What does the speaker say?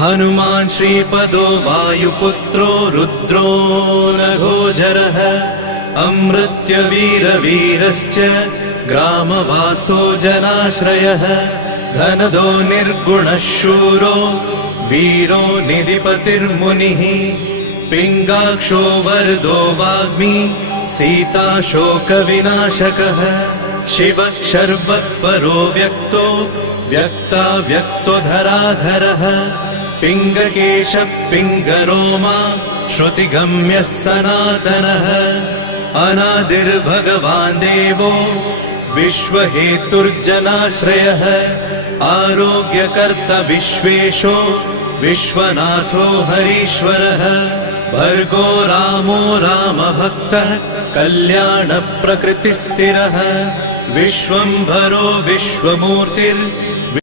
हनुमान् श्रीपदो वायुपुत्रो रुद्रो नघोजरः अमृत्यवीरवीरश्च ग्रामवासो जनाश्रयः धनदो निर्गुणः शूरो वीरो निधिपतिर्मुनिः पिङ्गाक्षो वरदो वाग्मी सीताशोकविनाशकः शिवः शर्वत्परो व्यक्तो व्यक्तो धराधरः पिङ्गकेशः पिङ्गरोमा श्रुतिगम्यः सनातनः अनादिर्भगवान् देवो विश्वहेतुर्जनाश्रयः आरोग्यकर्ता विश्वेशो विश्वनाथो हरीश्वरः भर्गो रामो रामभक्तः कल्याणप्रकृतिस्थिरः विश्वम्भरो विश्वमूर्तिर्विश्वरूपो